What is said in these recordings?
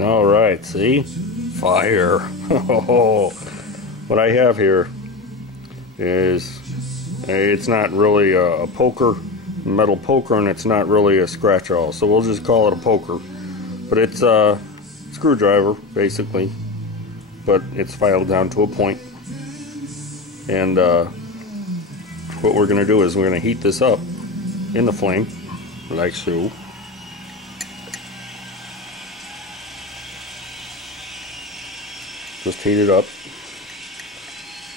All right, see? Fire. What I have here is, it's not really a poker, metal poker, and it's not really a scratch-all, so we'll just call it a poker. But it's a screwdriver, basically, but it's filed down to a point. And what we're going to do is we're going to heat this up in the flame, like so. Just heat it up.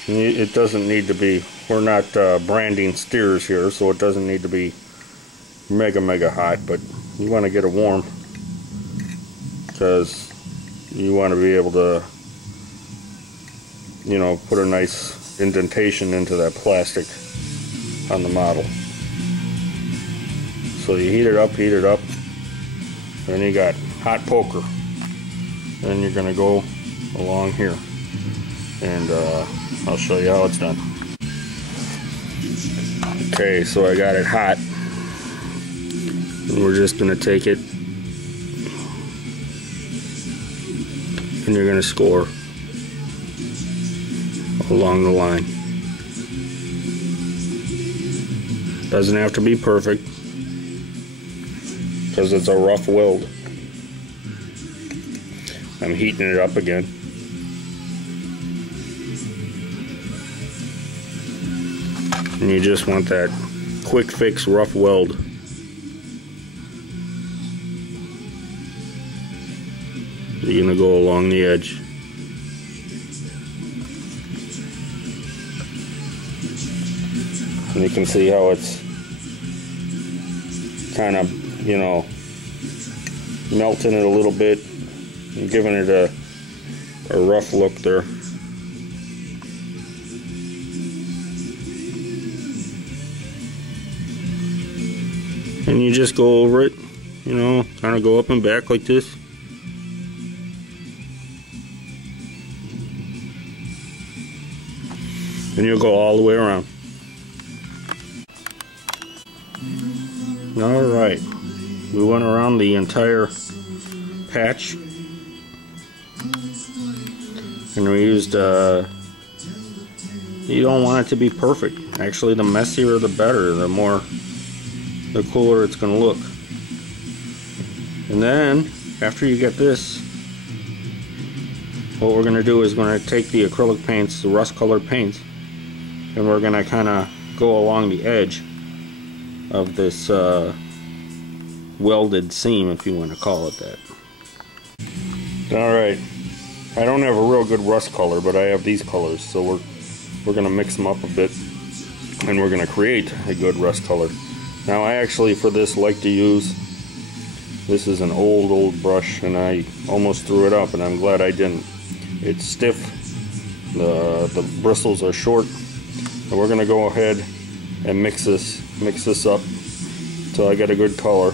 It doesn't need to be, we're not branding steers here, so it doesn't need to be mega hot, but you want to get it warm because you want to be able to, you know, put a nice indentation into that plastic on the model. So you heat it up, then you got hot poker. Then you're going to go along here, and I'll show you how it's done. Okay, so I got it hot, and we're just going to take it, and you're going to score along the line. Doesn't have to be perfect because it's a rough weld. I'm heating it up again. And you just want that quick fix rough weld. You're going to go along the edge. And you can see how it's kind of, you know, melting it a little bit and giving it a rough look there. And you just go over it, you know, kind of go up and back like this. And you'll go all the way around. Alright, we went around the entire patch, and we used, you don't want it to be perfect. Actually, the messier the better, the cooler it's going to look. And then, after you get this, what we're going to do is we're going to take the acrylic paints, the rust colored paints, and we're going to kind of go along the edge of this welded seam, if you want to call it that. Alright, I don't have a real good rust color, but I have these colors, so we're going to mix them up a bit, and we're going to create a good rust color. Now I actually, for this, like to use, this is an old brush, and I almost threw it up, and I'm glad I didn't. It's stiff, the bristles are short, and we're going to go ahead and mix this up till I get a good color,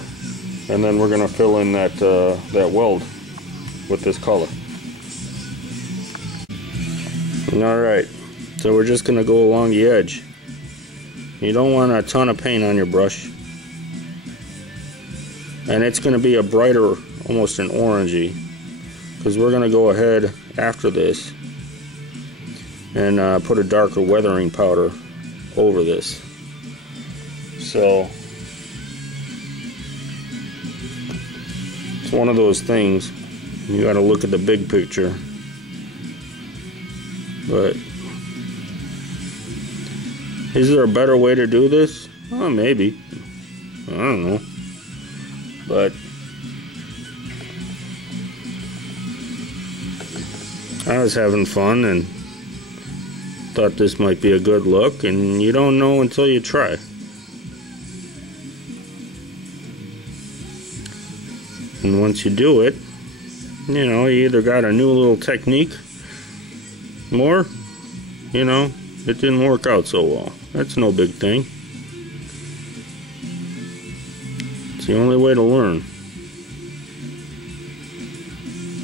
and then we're going to fill in that weld with this color. Alright, so we're just going to go along the edge. You don't want a ton of paint on your brush, and it's going to be a brighter, almost an orangey, because we're going to go ahead after this and put a darker weathering powder over this. So it's one of those things, you got to look at the big picture. But is there a better way to do this? Oh, maybe. I don't know. But I was having fun and thought this might be a good look, and you don't know until you try. And once you do it, you know, you either got a new little technique, or, you know, it didn't work out so well. That's no big thing. It's the only way to learn.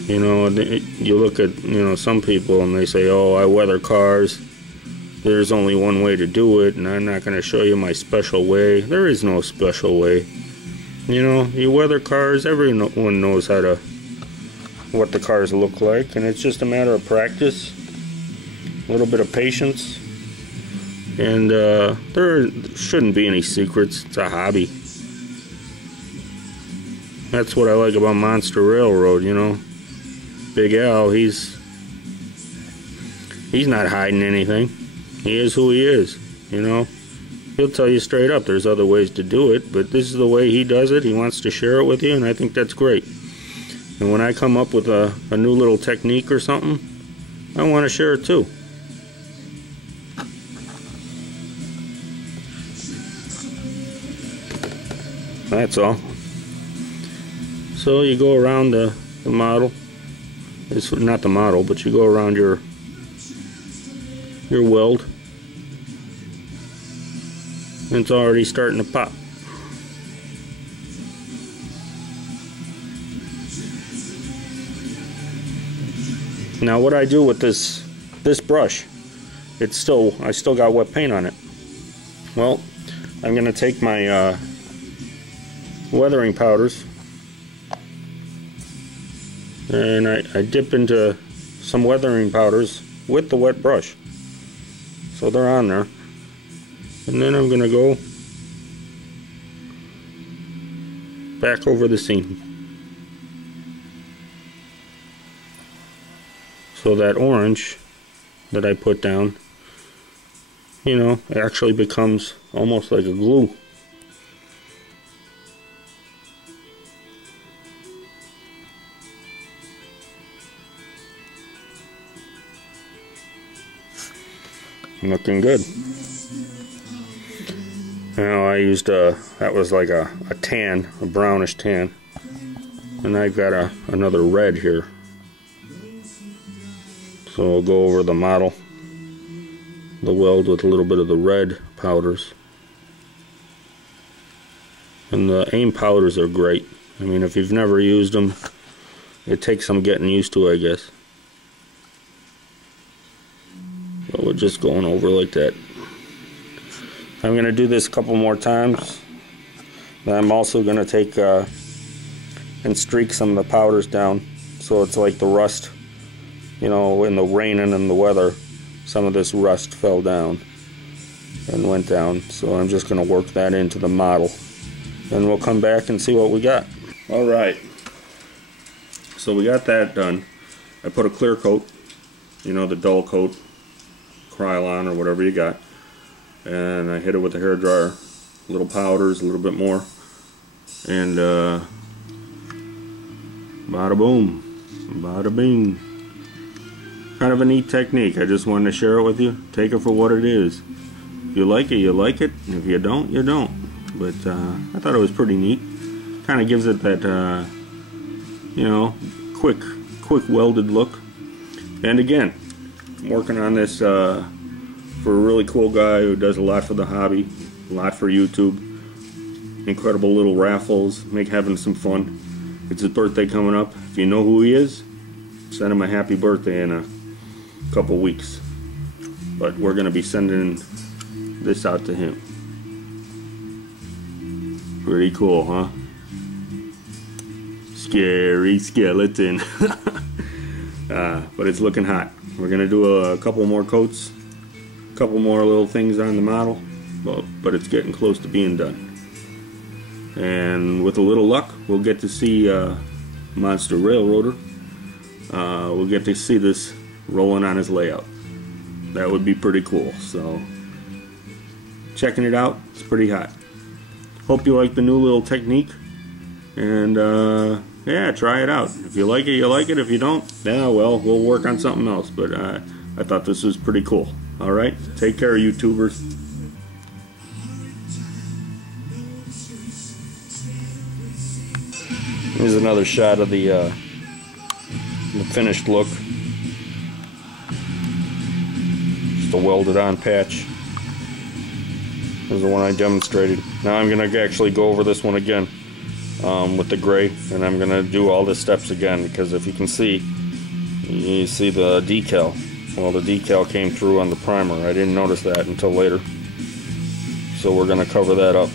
You know, you look at, you know, some people and they say, oh, I weather cars. There's only one way to do it, and I'm not going to show you my special way. There is no special way. You know, you weather cars, everyone knows how to what the cars look like, and it's just a matter of practice, a little bit of patience, and there shouldn't be any secrets. It's a hobby. That's what I like about Monster Railroad, you know. Big Al, he's not hiding anything. He is who he is, you know. He'll tell you straight up there's other ways to do it, but this is the way he does it. He wants to share it with you, and I think that's great. And when I come up with a new little technique or something, I want to share it too. That's all. So you go around the model. It's not the model, but you go around your weld. And it's already starting to pop. Now what I do with this brush, I still got wet paint on it. Well, I'm gonna take my weathering powders and I dip into some weathering powders with the wet brush. So they're on there. And then I'm gonna go back over the seam. So that orange that I put down, you know, it actually becomes almost like a glue. Looking good. Now I used that was like a tan, a brownish tan, and I've got another red here. So we'll go over the model, the weld with a little bit of the red powders. And the AIM powders are great. I mean, if you've never used them, it takes some getting used to, I guess. But we're just going over like that. I'm going to do this a couple more times. Then I'm also going to take and streak some of the powders down, so it's like the rust, you know, in the rain and in the weather, some of this rust fell down and went down. So I'm just going to work that into the model. Then we'll come back and see what we got. Alright, so we got that done. I put a clear coat, you know, the dull coat, Krylon or whatever you got. And I hit it with a hairdryer, little powders, a little bit more, and bada boom, bada bing. Kind of a neat technique. I just wanted to share it with you. Take it for what it is. If you like it, you like it. If you don't, you don't. But I thought it was pretty neat. Kind of gives it that you know, quick welded look. And again, I'm working on this for a really cool guy who does a lot for the hobby, a lot for YouTube. Incredible little raffles, having some fun. It's his birthday coming up. If you know who he is, send him a happy birthday in a couple weeks. But we're going to be sending this out to him. Pretty cool, huh? Scary skeleton. But it's looking hot. We're going to do a couple more coats, a couple more little things on the model, but it's getting close to being done. And with a little luck, we'll get to see Monster Railroader. We'll get to see this rolling on his layout. That would be pretty cool. So, checking it out, it's pretty hot. Hope you like the new little technique. And yeah, try it out. If you like it, you like it. If you don't, yeah, well, we'll work on something else. But I thought this was pretty cool. Alright, take care, YouTubers. Here's another shot of the finished look. Just a welded on patch. Here's the one I demonstrated. Now I'm going to actually go over this one again with the gray, and I'm going to do all the steps again, because if you can see, you see the decal. Well, the decal came through on the primer. I didn't notice that until later. So we're going to cover that up.